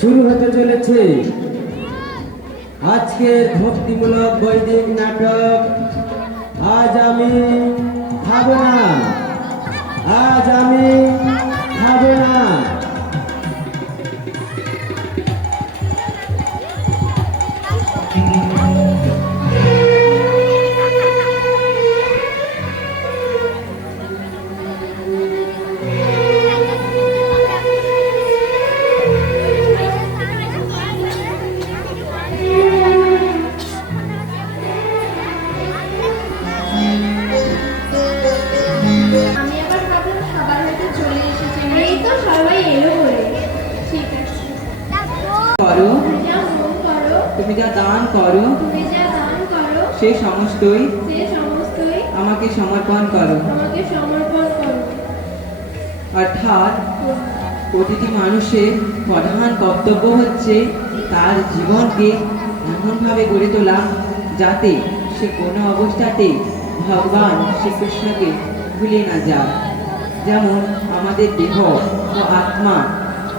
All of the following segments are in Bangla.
শুরু হতে চলেছে আজকের ভক্তিমূলক বৈদিক নাটক আজ আমি খাবো না, আজ আমি খাবো না। তুমি যা দান করো সে সমস্তই আমাকে সমর্পণ করো। অর্থাৎ প্রতিটি মানুষের প্রধান কর্তব্য হচ্ছে তার জীবনকে এমনভাবে গড়ে তোলা যাতে সে কোনো অবস্থাতে ভগবান শ্রীকৃষ্ণকে ভুলে না যায়। যেমন আমাদের দেহ ও আত্মা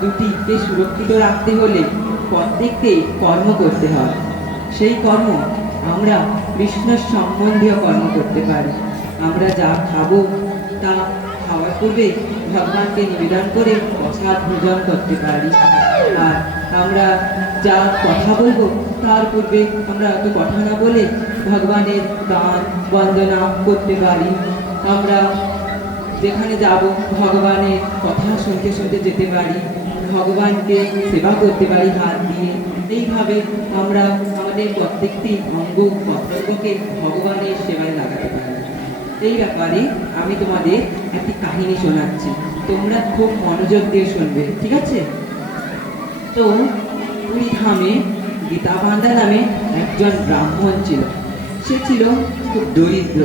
দুটিকে সুরক্ষিত রাখতে হলে প্রত্যেককে কর্ম করতে হয়। সেই কর্ম আমরা কৃষ্ণ সম্বন্ধীয় কর্ম করতে পারি। আমরা যা খাবো তা খাওয়ার পূর্বে ভগবানকে নিবেদন করে প্রসাদ ভোজন করতে পারি। আর আমরা যা কথা বলবো তার পূর্বে আমরা অত কথা না বলে ভগবানের গান বন্দনা করতে পারি। আমরা যেখানে যাব ভগবানের কথা শুনতে শুনতে যেতে পারি, ভগবানকে সেবা করতে পারি হাত দিয়ে। এইভাবে আমরা আমাদের প্রত্যেকটি অঙ্গ প্রত্যঙ্গকে ভগবানের সেবায় লাগাতে পারি। এই ব্যাপারে আমি তোমাদের একটি কাহিনী শোনাচ্ছি, তোমরা খুব মনোযোগ দিয়ে শুনবে, ঠিক আছে? তো পুরী ধামে গীতাবান্ধা নামে একজন ব্রাহ্মণ ছিল। সে ছিল খুব দরিদ্র।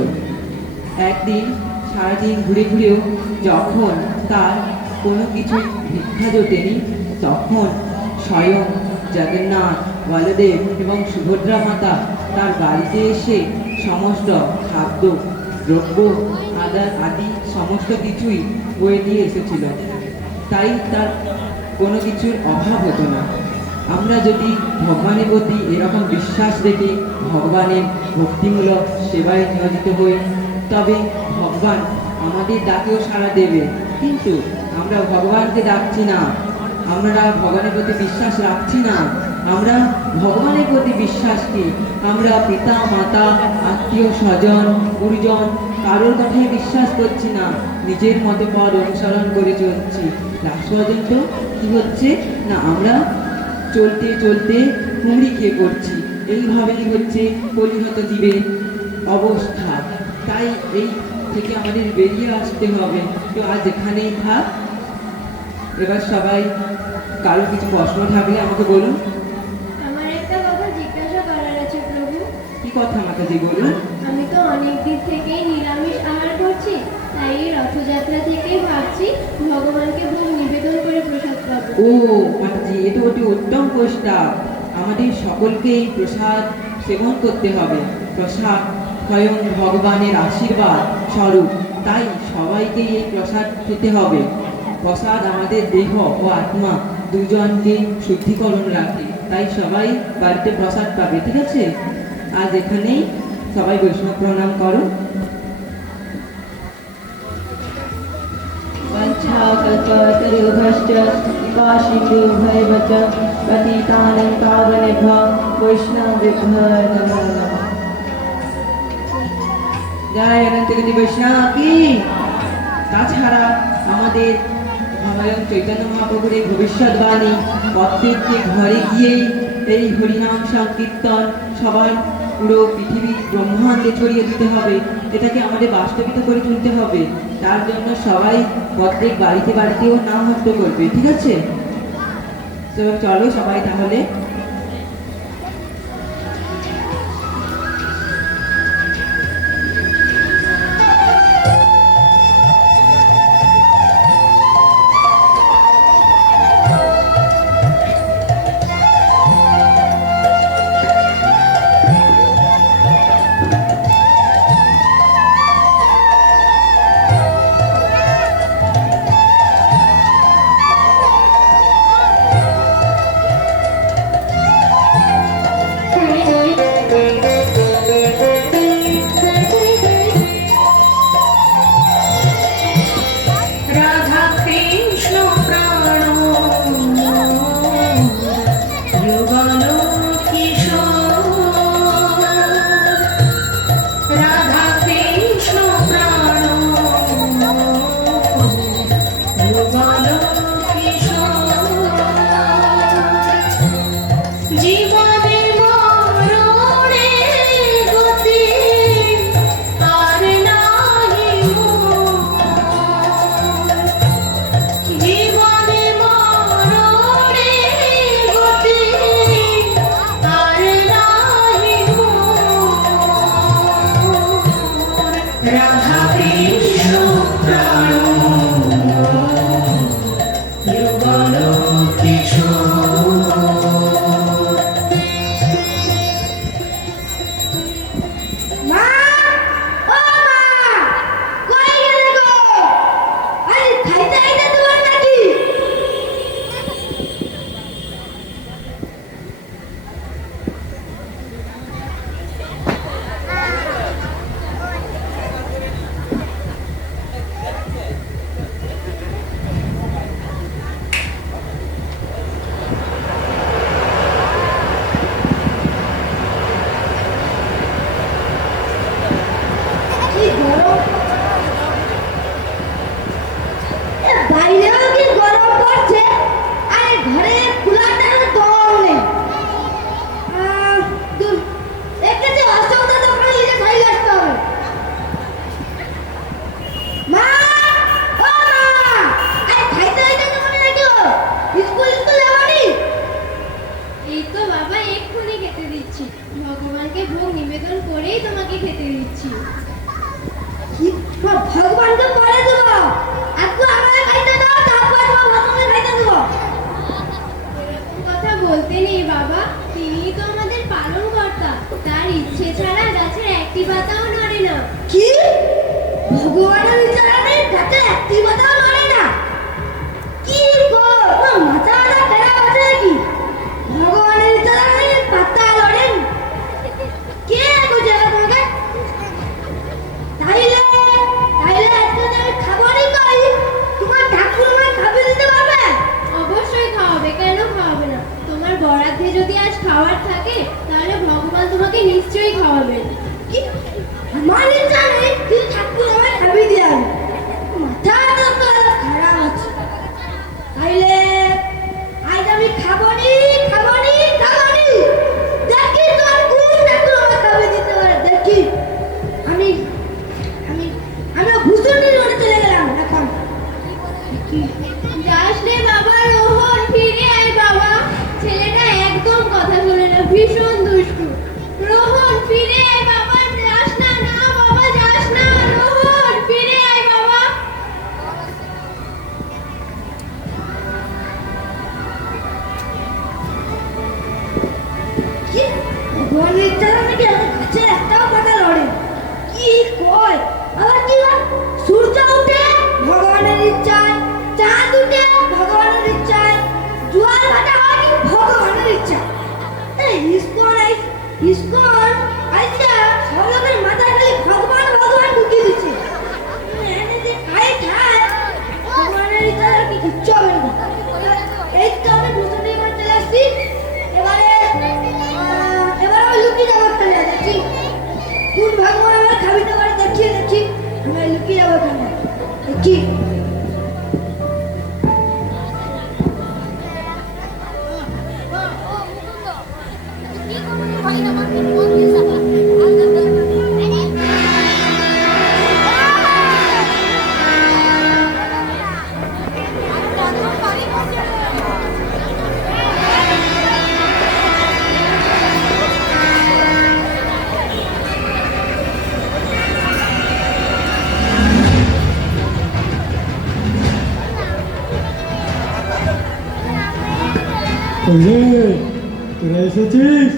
একদিন সারাদিন ঘুরে ঘুরেও যখন তার কোনো কিছু ভিক্ষা জোটেনি, তখন স্বয়ং জগন্নাথ, বলদেব এবং সুভদ্রা মাতা তার বাড়িতে এসে সমস্ত খাদ্য দ্রব্য আদি সমস্ত কিছুই বয়ে দিয়ে এসেছিল। তাই তার কোনো কিছুর অভাব হতো না। আমরা যদি ভগবানের প্রতি এরকম বিশ্বাস রেখে ভগবানের ভক্তিমূলক সেবায় নিয়োজিত হই, তবে ভগবান আমাদের ডাকেও সাড়া দেবে। কিন্তু আমরা ভগবানকে ডাকছি না, আমরা ভগবানের প্রতি বিশ্বাস রাখছি না। আমরা ভগবানের প্রতি বিশ্বাসকে আমরা পিতা মাতা আত্মীয় স্বজন গুরুজন কারোর কথায় বিশ্বাস করছি না, নিজের মতো পথ অনুসরণ করে চলছি। লাস্ট পর্যন্ত কি হচ্ছে না, আমরা চলতে চলতে হুমড়ি খেয়ে পড়ছি। এইভাবেই হচ্ছে পরিণত জীবের অবস্থা। তাই এই থেকে আমাদের বেরিয়ে আসতে হবে। তো আজ এখানেই থাক। এবার সবাই কারো কিছু প্রশ্ন থাকলে আমাকে বলুন। আমার একটা কথা জিজ্ঞাসা করার আছে প্রভু। কি কথা মাতাজি বলুন? আমি তো অনেক দিন থেকেই নিরামিষ আহার করছি, তাই রথযাত্রা থেকেই ভাবছি ভগবানকে ভোগ নিবেদন করে প্রসাদ পাবো। ও মাতাজি, এটা অতি উত্তম প্রস্তাব। আমাদের সকলকেই প্রসাদ সেবন করতে হবে। প্রসাদ স্বয়ং ভগবানের আশীর্বাদ স্বরূপ, তাই সবাইকেই এই প্রসাদ খেতে হবে। প্রসাদ আমাদের দেহ ও আত্মা দুজনকে শুদ্ধিকরণ রাখে, তাই সবাই বাড়িতে প্রসাদ পাবে, ঠিক আছে? আজ এখানেই সবাই বৈষ্ণব প্রণাম করো। জয় অনন্তগতি বৈষ্ণব কি। তাছাড়া আমাদের ভগবান চৈতন্য মহাপ্রভুর এই ভবিষ্যৎবাণী প্রত্যেককে ঘরে গিয়েই এই হরিনাম সংকীর্তন সবার পুরো পৃথিবী ব্রহ্মাণ্ডে ছড়িয়ে দিতে হবে। এটাকে আমাদের বাস্তবিত করে তুলতে হবে। তার জন্য সবাই প্রত্যেক বাড়িতে বাড়িতেও নাম হস্ত করবে, ঠিক আছে? তো চলো সবাই তাহলে। ভোগ নিবেদন করেই তোমাকে খেতে দিচ্ছি। কি ভগবানকে পরে দেবো, একটু আমাকে খাইতে দাও, তারপর তোমার ভগবানকে খাইতে দেবো। এরকম কথা বলতে নেই বাবা, তিনিই তো আমাদের পালনকর্তা। তার ইচ্ছে ছাড়া গাছের একটি পাতাও নড়ে না। কি ভগবানের বিচারে গাছে একটি পাতাও নড়ে না? কি গো, তোমার মাথা আদা ফেরা আছে নাকি? ভগবানের বিচারে পাতা লড়েন? কে বুঝে তোমাকে? তাইলে একটু আমি খাবারই পাই, তোমার ঠাকুর আমায় খাবে দিতে পারবে? অবশ্যই খাওয়াবে, কেন খাওয়াবে না? তোমার বরাদ্দে যদি আজ খাবার থাকে তাহলে ভগবান তোমাকে নিশ্চয়ই খাওয়াবেন। কি আমার ইচ্ছা নেই, তুই ঠাকুর আমায় খাবি দিয়ে আনি। মাথাটা তো খারাপ আছে। তাইলে আজ আমি খাবনি। দেখি তোর কোন ঠাকুর আমায় খাবি দিতে পারে, দেখি। আমি আমি আমি ভূষণের ওখানে চলে গেলাম এখন। যাস রে বাবা রোহন, ফিরে আয় বাবা। ছেলেটা একদম কথা শোনে না, ভীষণ দুষ্টু। রোহন ফিরে আয় বাবা, যাস না। না বাবা যাস না, রোহন ফিরে আয় বাবা। কি ভগবানের ইচ্ছা নাকি আমার কাছে একটাও পাতা লড়ে? কি কয় আবার কি হয়? সূর্য উঠে ভগবানের ইচ্ছায়, চাঁদ উঠে ভগবানের ইচ্ছায়, জোয়ার ভাটা হয় ভগবানের ইচ্ছা। ইস্কন আইসা সব লোকের মাথায় খালি ভগবান ঢুকিয়ে দিচ্ছে। এনে যে খায় ভগবানের ইচ্ছা কি কিচ্ছু হবে না। এই তো আমি ভূষণে এবার চলে আসছি। এবারে আমি লুকিয়ে যাবো ওখানে, দেখি কোন ভগবান আমার খাবি না পারে, দেখি আমি লুকিয়ে যাবো ওখানে, দেখি। তোরা এসেছিস?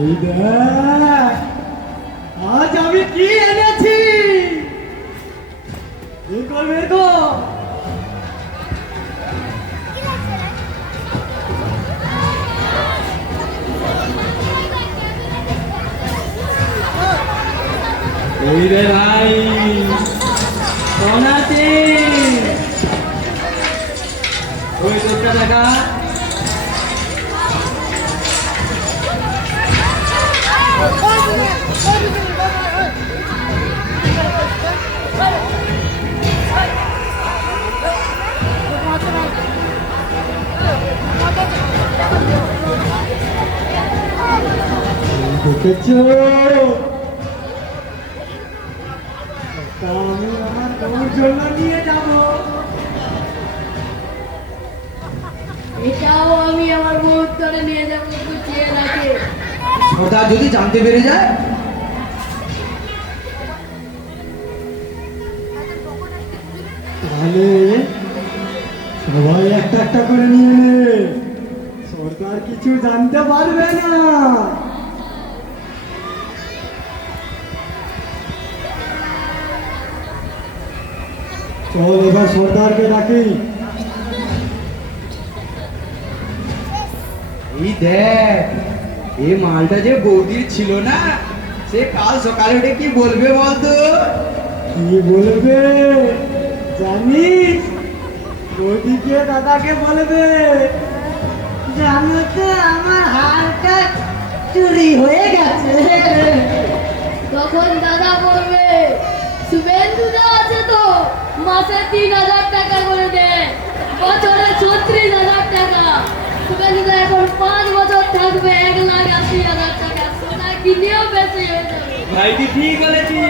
এই দেখ আজ আমি কি এনেছি। বের কর। এই রে ভাই, সোনাতে ওই তোরটা দেখা। দেখেছো? আমি আমার তোর জন্য নিয়ে যাব। এটাও আমি আমার বউর তরে নিয়ে যাবো, গুছিয়ে রাখে। সর্দার যদি জানতে পেরে যায়? তাহলে সবাই একটা করে নিয়ে নে, সরকার কিছু জানতে পারবে না। চল এবার সর্দারকে ডাকি। এই দেখ, এই মালটা যে বৌদি ছিল না, সে কাল সকালে উঠে কি বলবে বলতো? কি বলবে জানিস? বৌদিকে দাদাকে বলবে, জানো তো আমার হারটা চুরি হয়ে গেছে। তখন দাদা বলবে, শুভেন্দুদা আছে তো, মাসে 3,000 টাকা করে দেয়, বছরে 36,000 টাকা। শুভেন্দুদা এখন 5 বছর থাকবে, 1,80,000 টাকা সোনা কিনেও বেশি হয়ে যাবে। ভাই কি ঠিক বলেছি।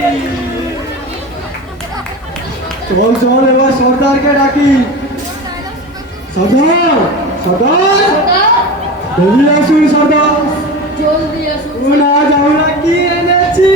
চল এবার সর্দারকে ডাকি। সর্দার, বেরিয়ে আসুন সর্দার। জলদি আসুন শুন আজ আমরা কি এনেছি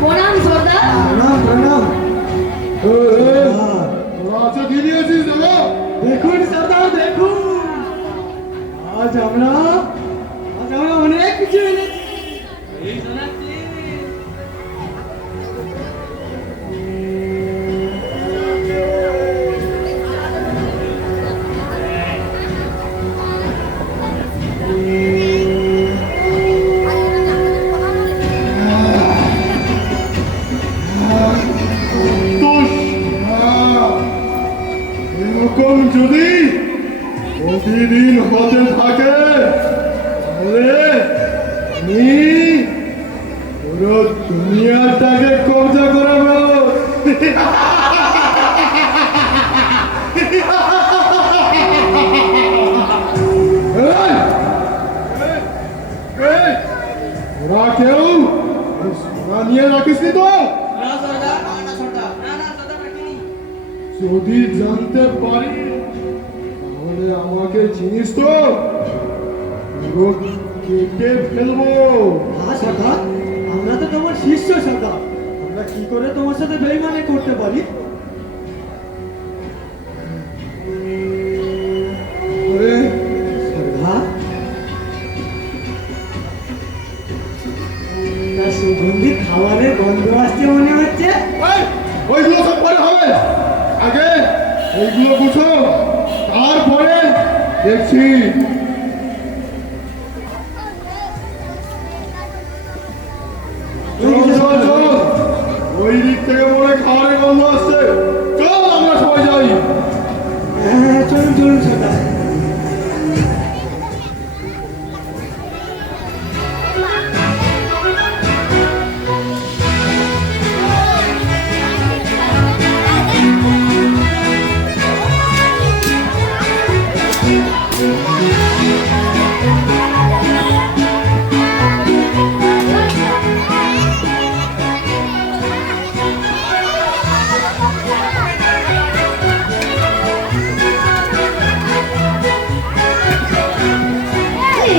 প্রণাম সর্দার। প্রণাম প্রণাম আচ্ছা কি নিয়েছিস দাদা? দেখুন সর্দার দেখুন আজ আমরা অনেক কিছু এনেছি এই শোনাচ্ছি দোষ এরকম যদি প্রতিদিন হতে থাকে তাহলে আমি পুরো দুনিয়াটাকে কবজা করাবো। এই, এই, ওরা কেউ এই সোনা নিয়ে রাখিস নি তো? না সর্দার, না সর্দার, না সর্দার রাখিনি। যদি জানতে পারি তাহলে আমাকে চিনিস তো? পুরো কেটে ফেলবো। হ্যাঁ সর্দার আমরা তো তোমার শিষ্য সর্দার আমরা কি করে তোমার সাথে বেইমানি করতে পারি আরে, সর্দার তা সুগন্ধি খাবারের গন্ধ আসছে মনে হচ্ছে এই, ওইগুলো সব পরে হবে, আগে এইগুলো গুছো, তারপরে দেখছি। চল, চল, চল। ওই দিক থেকে মনে হয় খাবারের গন্ধ আসছে, চল আমরা সবাই যাই। হ্যাঁ চলুন চলুন সর্দার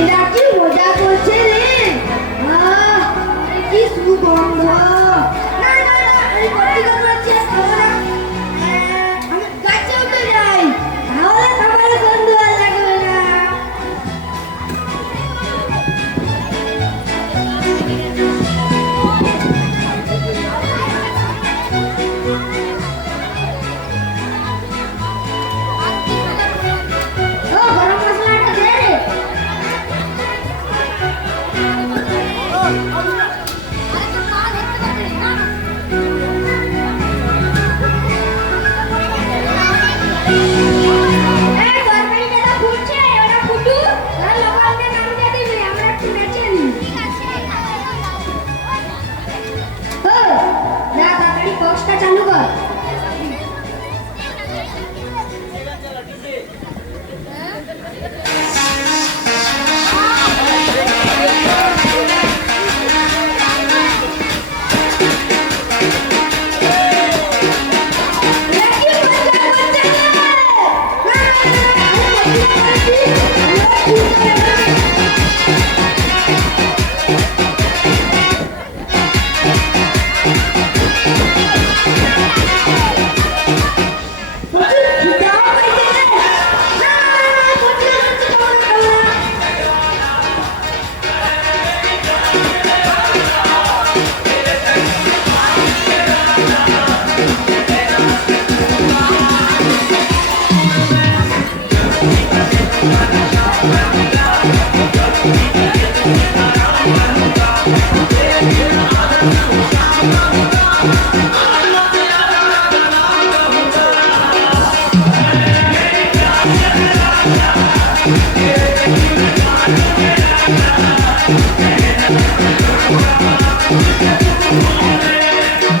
এরা কি মজা করছে রে? আহ, কি সুগন্ধ! না, না, না, এই পত্রিকা পাচ্ছি আর খাবো না। আমি গাছে উঠে যাই, তাহলে খাবারের গন্ধ আর লাগবে না। ও, গরম মশলাটা দে রে। এই তরকারিটা তো ফুটছে, ওটা ফুটুক, আর লবণটা নামিয়ে দিবি, আমরা একটু নেচে নিই। ও, যা তাড়াতাড়ি বক্সটা চালু কর।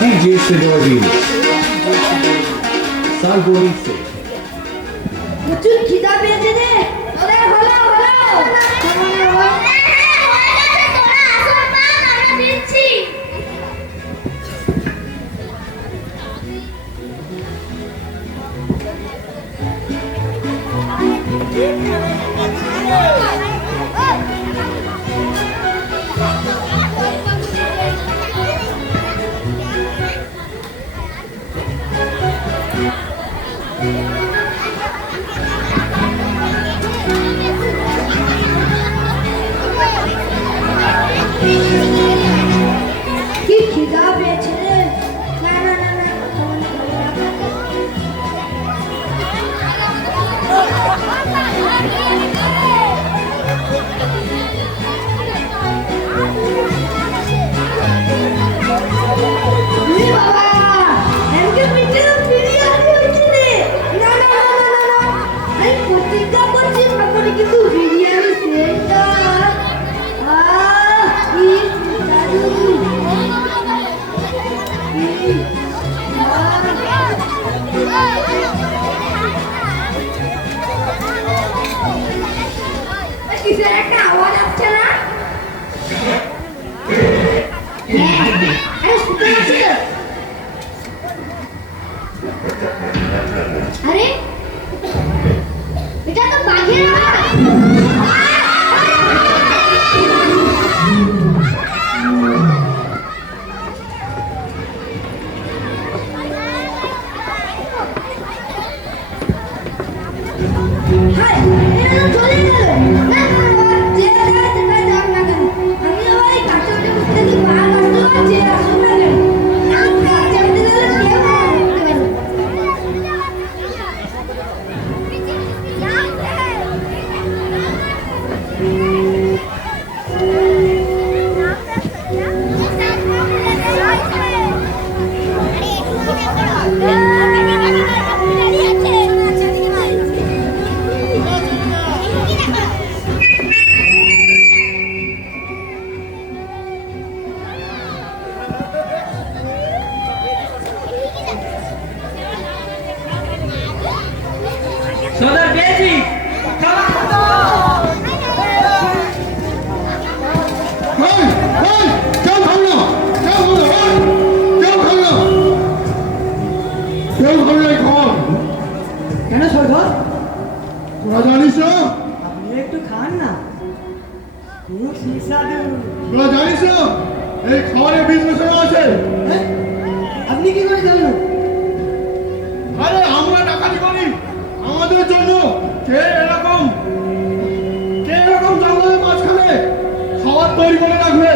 DJ Sidor Remix. Salvo Remix. প্রচুর খিদা পেয়েছে রে হলো হলো হলো কি খিদা পেয়েছে রে না না না না উই বাবা এমকে পিঠে বিরিয়ানি হচ্ছে রে না না না না না না আমি প্রতিজ্ঞা করছি তারপরে কিন্তু বিরিয়ানি সেন্টার কি দাদু কিসের একটা আওয়াজ আসছে না আরে এটা তো বাঘের আওয়াজ হাই এটা তো চলে গেল না যে যায় সেটা যাক না কেন আমি আবার এই কাঁচা উঠে থেকে বাঘ আসলো আর যে আসলো না কেন আমি কাঁচা উঠে গেলে কেউ দেখতে পারবে সর্দার পেয়েছি খাবার এই, এই, কেউ খাবে না, কেউ খাবে না, এই, কেউ খাবে না। কেউ খাবে না এই খাবার। কেন সর্দার তোরা জানিস না? আপনি একটু খান না খুব সুস্বাদু তোরা জানিস না? এই খাবারে বিষ মেশানো আছে। হ্যাঁ? আপনি কি করে জানলেন আরে আমরা ডাকাতি করি আমাদের জন্য কে এরকম জঙ্গলের মাঝখানে খাবার তৈরি করে রাখবে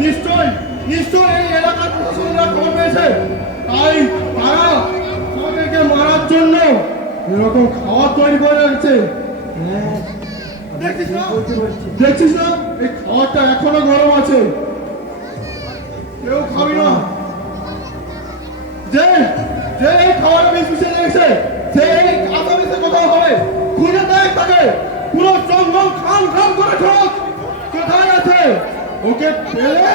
নিশ্চয় নিশ্চয় এই এলাকার প্রশাসনরা খবর পেয়েছে তাই তারা আমাদেরকে মারার জন্য এরকম খাবার তৈরি করে রাখছে হ্যাঁ দেখছিস না বলতে পারছি দেখছিস না এই খাবারটা এখনো গরম আছে কেউ খাবি না যে যে এই খাবার বিষ মিশিয়ে রেখেছে সে এই আসামিতে কোথাও হবে খুঁজে দেখ তাকে পুরো জঙ্গল খান খান করে ঠোক কোথায় আছে ওকে পেলে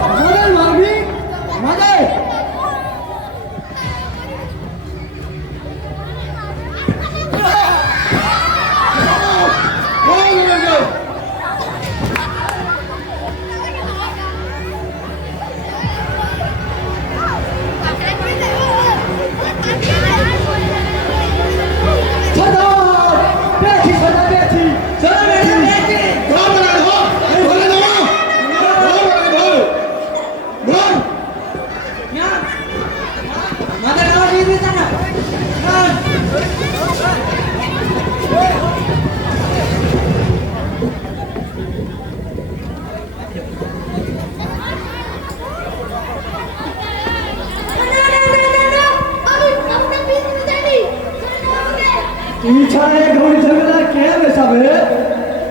আমাদের মারবি আমাদের তুমি ছাড়া এই ঘড়ি ঝামেলা কে মেশাবে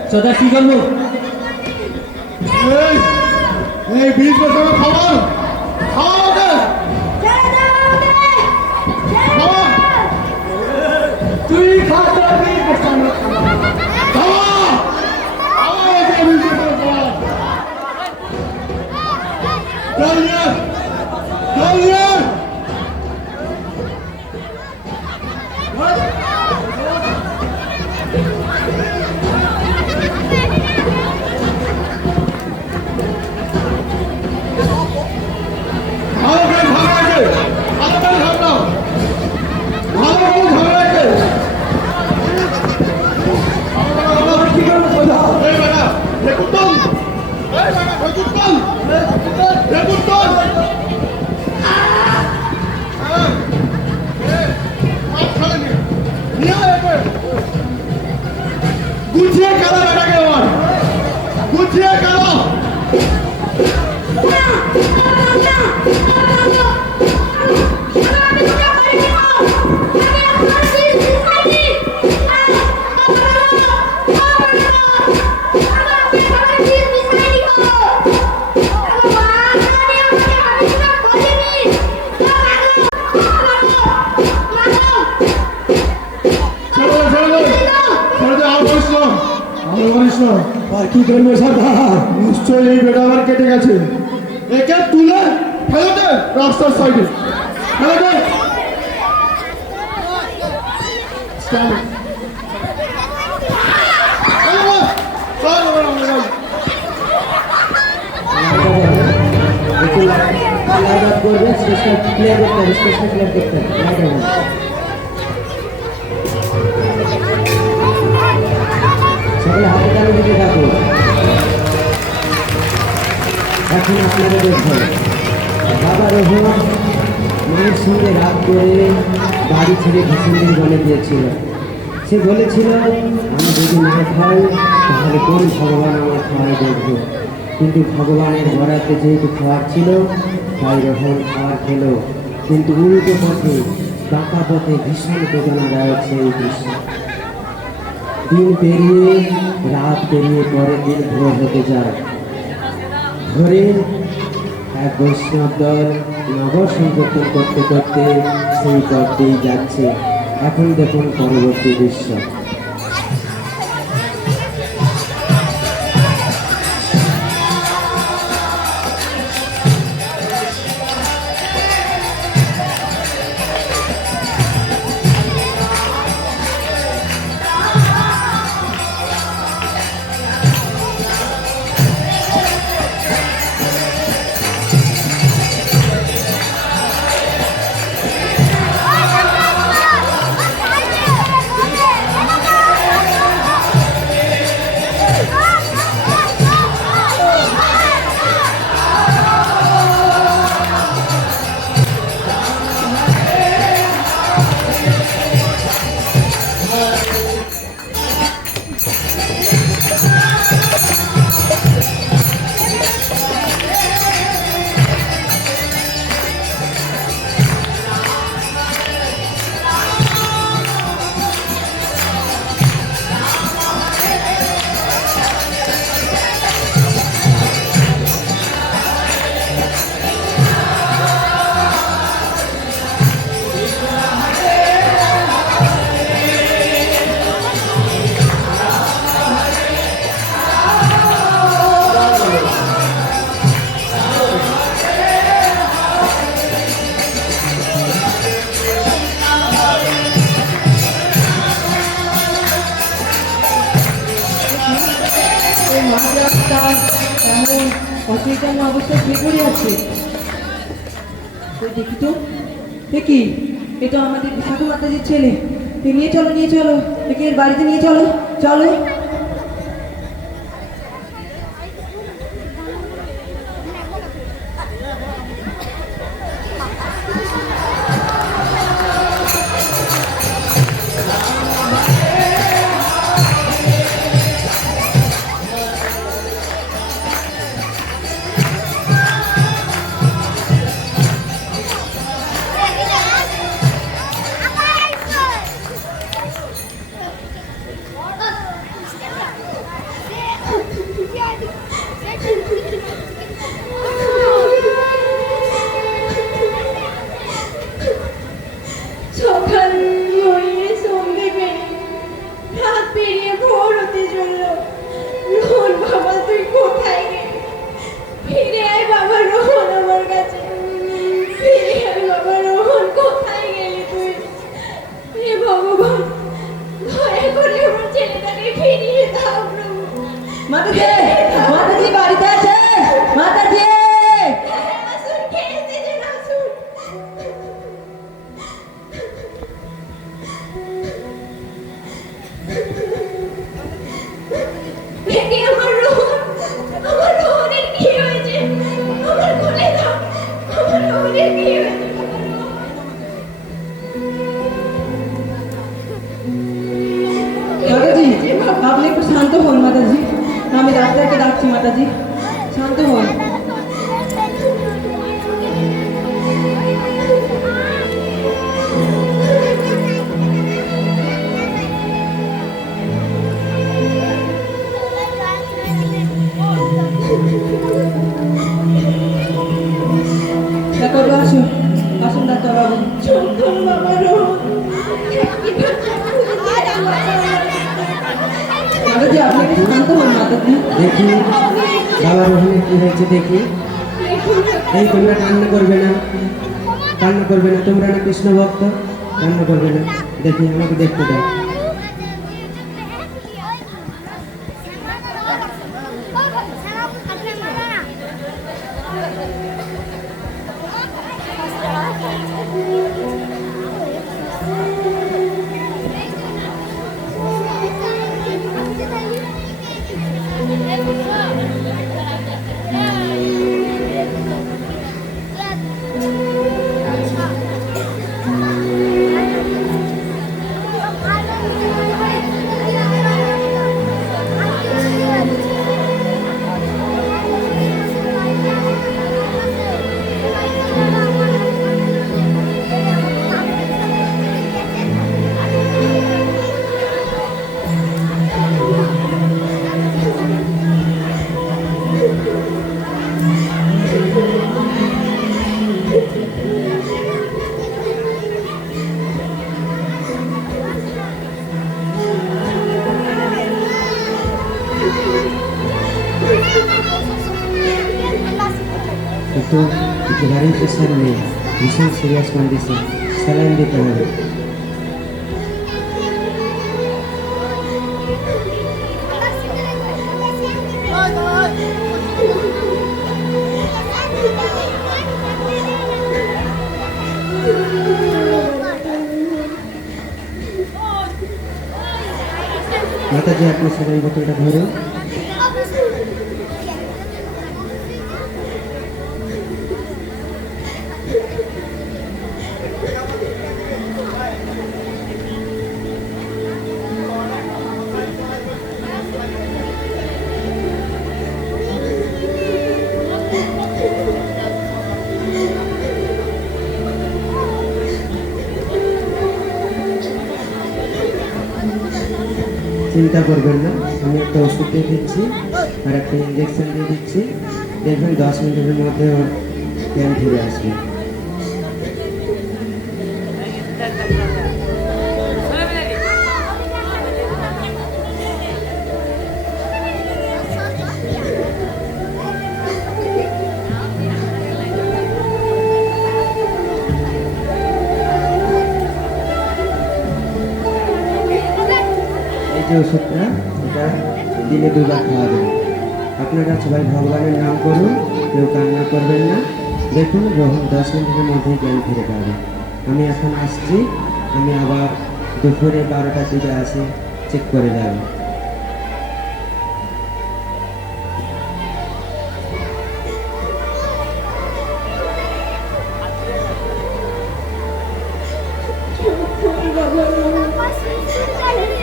সর্দার কি করবো এই এই বিষ মেশানো খাবার খাওয়া ওকে খাওয়া জল নিয়ে আয়। জল নিয়ে আয়। ভালো করে ঝামেলা আছে। ভালো করে ঝামেলা। ভালো করে ঝামেলা আছে। কি করবো সোজা? এই বেটা, রেকুট তোল। এই বেটা, রেকুট তোল। রেকুট তোল। হ্যাঁ। মাঝখানে নিয়ে। নিয়ে আয় একে। গুছিয়ে কালো বেটাকে আমার। গুছিয়ে কালো। আর কি করবে সরকার? নিশ্চয়ই এই বেটা আমার কেটে গেছে। একে তুলে ফেলে দে রাস্তার সাইডে। ফেলে দে। চল। চল, চল, আমরা যাই। একটু লাইভ করবে, স্পেশাল প্লেয়ার করতে হবে, স্পেশাল প্লেয়ার করতে হবে। সকলে হাতে তালে দিতে থাকো। এখন আপনারা দেখবেন বাবা রহমান মায়ের সঙ্গে রাত করে বাড়ি ছেড়ে ঘুষুন্দির বলে দিয়েছিল। সে বলেছিল আমি যদি না খাই তাহলে কোন ভগবান আমার খাওয়াই দেখবো। কিন্তু ভগবানের বরাতে যেহেতু খাওয়ার ছিল তাই রহমান খাওয়ার খেলো। কিন্তু উল্টো পথে বাঁকা পথে ভীষণ বেদনাদায়ক সেই দৃশ্য। দিন পেরিয়ে রাত পেরিয়ে পরের দিন ভোর হতে যায়। ভোরে এক বৈষ্ণব দল নগর সংকীর্তন করতে করতে সেই পথ দিয়ে যাচ্ছে। এখন দেখুন পরবর্তী দৃশ্য। অচৈতন্য অবস্থায় শুয়ে পড়ে আছে। দেখি তো, দেখি এ তো আমাদের বিশাখা মাতাজির ছেলে। নিয়ে চলো, নিয়ে চলো, দেখি এর বাড়িতে নিয়ে চলো, চলো। বাবা আসুন আসুন ডাক্তারবাবু। চন্দন বাবা রোহন মাতাজি আপনি একটু শান্ত হন মাতাজি। দেখি বাবা রোহনের কি হয়েছে দেখি। এই তোমরা কান্না করবে না, কান্না করবে না, তোমরা না কৃষ্ণ ভক্ত, কান্না করবে না। দেখি আমাকে দেখতে দাও। तो एकेबारे प्रेसार नेই, ভীষণ সিরিয়াস কন্ডিশন, স্যালাইন দিতে হবে। মাতাজি আপনি স্যালাইন বোতলটা ধরুন। চিন্তা করবেন না, আমি একটা ওষুধ দিয়ে দিচ্ছি আর একটা ইঞ্জেকশন দিয়ে দিচ্ছি, দেখবেন 10 মিনিটের মধ্যে ওর জ্ঞান ফিরে আসবে। এই যে ওষুধটা, এটা দিনে 2 বার খাওয়াবেন। আপনারা সবাই ভগবানের নাম করুন, কেউ কান্না করবেন না। দেখুন রোহন 10 মিনিটের মধ্যেই জ্ঞান ফিরে পাবে। আমি এখন আসছি, আমি আবার দুপুরে 12টার দিকে আসি, চেক করে যাবো।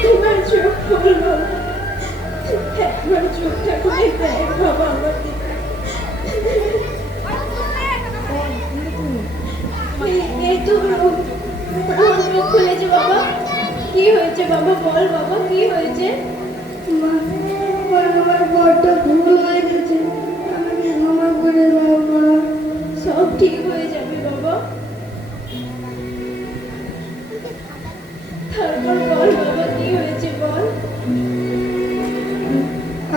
তোমার চোখ খুলবো, একবার চোখটা খুলে দেখ বাবা আমাকে। এই তো রোহন চোখ খুলেছে বাবা। কি হয়েছে বাবা, বল বাবা কি হয়েছে? আমার বড়টা ভুল হয়ে গেছে, আমাকে ক্ষমা করে দাও মা। সব ঠিক হয়ে যাবে বাবা। তারপর বল বাবা কি হয়েছে বল।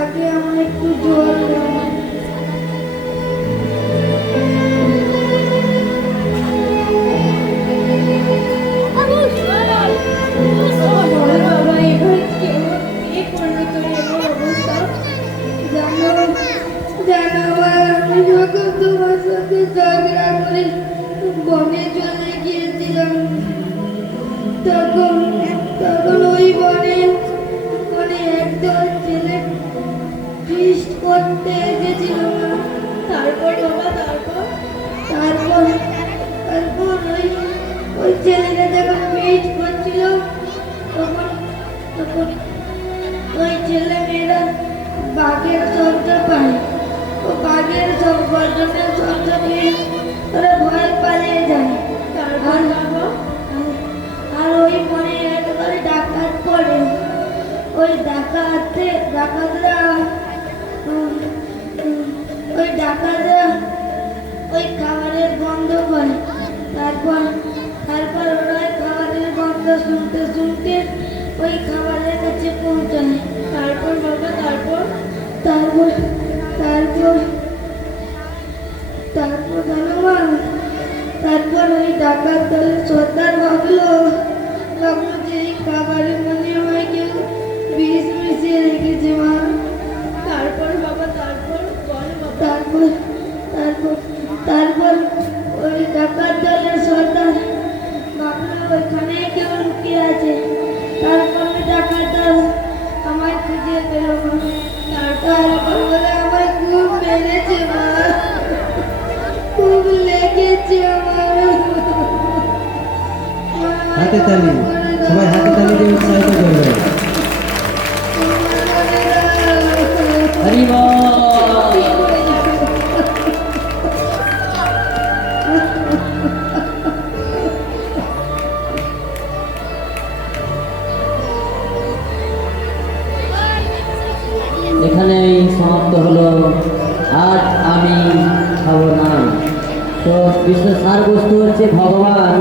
আগে আমার একটু জল দাও। বল বাবা এবার কে করলো তোর এমন অবস্থা? জানো আমি যখন তোমার সাথে ঝগড়া করে বনে চলে গিয়েছিলাম, তখন ওই বনে একদল ছেলে ফিস্ট করতে এসেছিল। তারপর বাবা তারপর ওই ছেলেরা যখন ফিস্ট করছিল, তখন ওই ছেলে মেয়েরা বাঘের শব্দ পায়। ও বাঘের সব গর্জনের শব্দ পেয়ে ওরা ভয় পালিয়ে যায়। তারপর বাবা আর ওই বনে একদল ডাকাত পড়ে। ওই ডাকাতরা ওই খাবারের গন্ধ করে। তারপর তারপর ওরা ওই খাবারের গন্ধ শুনতে শুনতে ওই খাবারের কাছে পৌঁছায়। তারপর বাবা তারপর তারপর তারপর তারপর জানো মা, তারপর ওই ডাকাত দলের সর্দার ভাবলো যে এই খাবারে মনে হয় কেউ বিষ মিশিয়ে রেখেছে মা। তারপর বাবা তারপর বলো বাবা। তারপর ওই ডাকাত দলের সর্দার ভাবলো ওইখানে কেউ লুকিয়ে আছে। তারপর ওই ডাকাত দল আমায় খুঁজে পেল মা। তারপর বলে আমায় খুব মেরেছে মা, খুব লেগেছে আমার। হাতে তালি, সবাই হাতে তালি দিয়ে উৎসাহিত করবে। হরি বল। এখানেই সমাপ্ত হলো আজ আমি খাবো না। তো বিশ্ব সার বস্তু হচ্ছে ভগবান